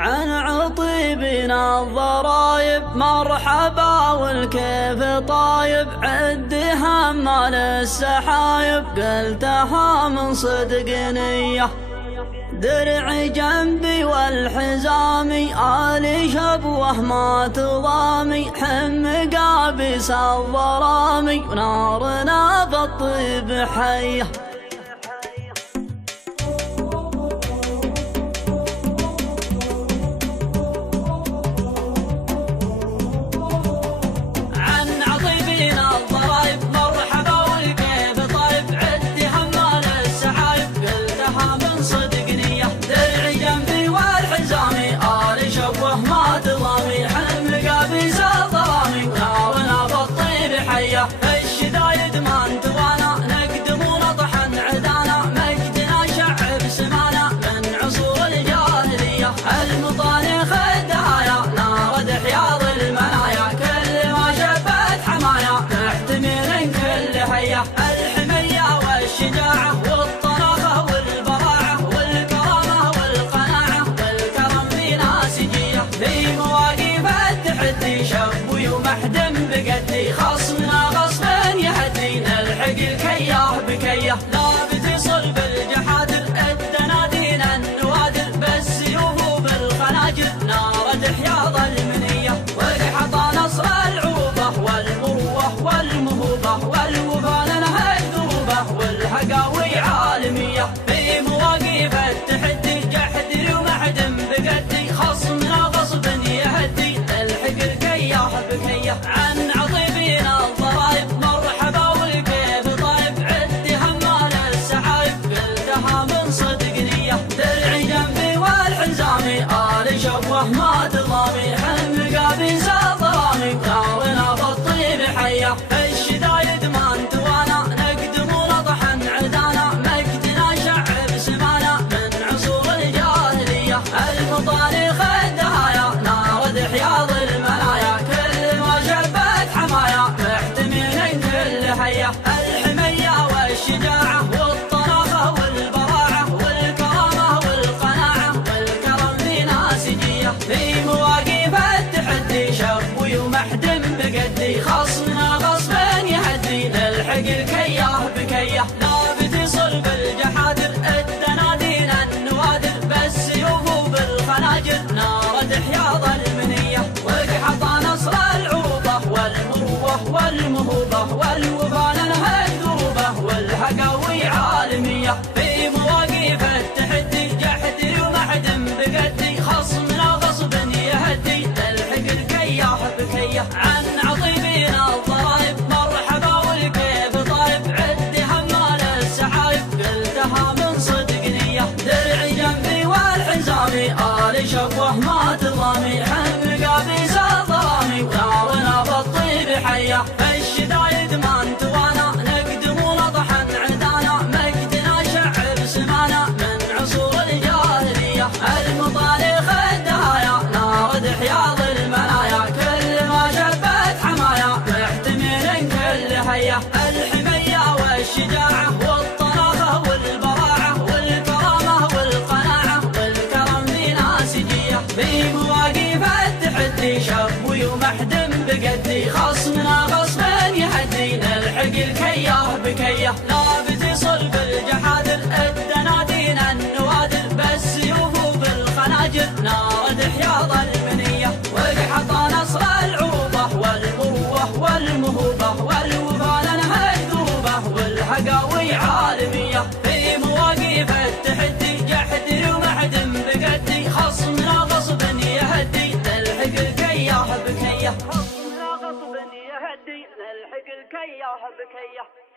عن عطيبنا الضرايب مرحبا والكيف طايب، عد همال السحايب قلتها من صدق نية. درعي جنبي والحزامي آلي شبوه ما تضامي، حم قابس الظرامي ونارنا بالطيب حيه. الشدايد ما انتوانا نقدم ونطحن عدانا، مجدنا شعب سمانا من عصور الجاهلية. المطانخ الدهايا نارد حياض المنايا، كل ما شبت حمايا محتمل كل هيا. الحمية والشجاعة والطلاقة والبراعة والكرامة والقناعة والكرم في ناسجية. في مواقف التحدي شبوي ومحدم بقدي، خصمنا الكياه بكيه. لا بتصل بالجحادر الدنادين النوادر، بالسيوف وبالخناجر نارد حياض المنيه. وقحط نصر العروبه والمروه والمهوبه والوفا لنهج ذروبه والحقاوي عالميه. في مواقف التحدي جحدر ومحدم بقدي، خصمنا غصب يهدي الحق الكياه بكيه. عن عطيبنا الضرايب مرحبا والكيف طايب، عد همال السحايب قلتها من صدق نية. درعي جنبي والحزامي آلي شبوه ما تضامي، حم قابيس الظلامي ونارنا بالطيب حيه. الشدايد ما انتوانا نقدم ونطحن عدانا، مجدنا شعب سمانا من عصور الجاهلية. المطانخ الدهايا نارد حياض المنايا، كل ما شبت حمايا محتمل كل هيا. الحمية والشجاعة والطلاقة والبراعة والكرامة والقناعة والكرم في ناسجية. في مواقف التحدي شبوي ومحدم بقدي، خصمنا غصبا يهدي نلحق الكياه بكيه. لا بتصل بالجحادر الدنادين النوادر، بالسيوف وبالخناجر نارد حياض المنيه. وقحط نصر العروبه والمروه والمهوبه والوفا لنهج ذروبه والحقاوي عالميه. في مواقف التحدي جحدر ومحدم بقدي، خصمنا غصب يهدي نلحق الكياه بكيه. عن عطيبنا الضرايب مرحبا والكيف طايب، عد همال السحايب قلتها من صدق نيه. درعي جنبي والحزامي آلي شبوه ما تضامي، حم قابيس الظلامي ونارنا بالطيب حيه. الشدايد ما انتوانا نقدم ونطحن عدانا، مجدنا شعب سمانا من عصور الجاهلية. المطانخ الدهايا نارد حياض المنايا، كل ما شبت حمايا محتمل كل هيا. الحمية والشجاعة والطلاقة والبراعة والكرامة والقناعة والكرم في ناسجية. في مواقف التحدي شبوي ومحدم بقدي، خصمنا غصبا يهدي نلحق الكياه بكيه. لا بتصل بالجحادر الدنادين النوادر، بالسيوف وبالخناجر نارد حياض المنيه. وقحط نصر العروبه والمروه والمهوبه والوفا لنهج ذروبه والحقاوي عالميه. في مواقف التحدي جحدر ومحدم بقدي، خصمنا غصب يهدي نلحق الكياه بكيه. خصمنا غصب يهدي نلحق الكياه بكيه.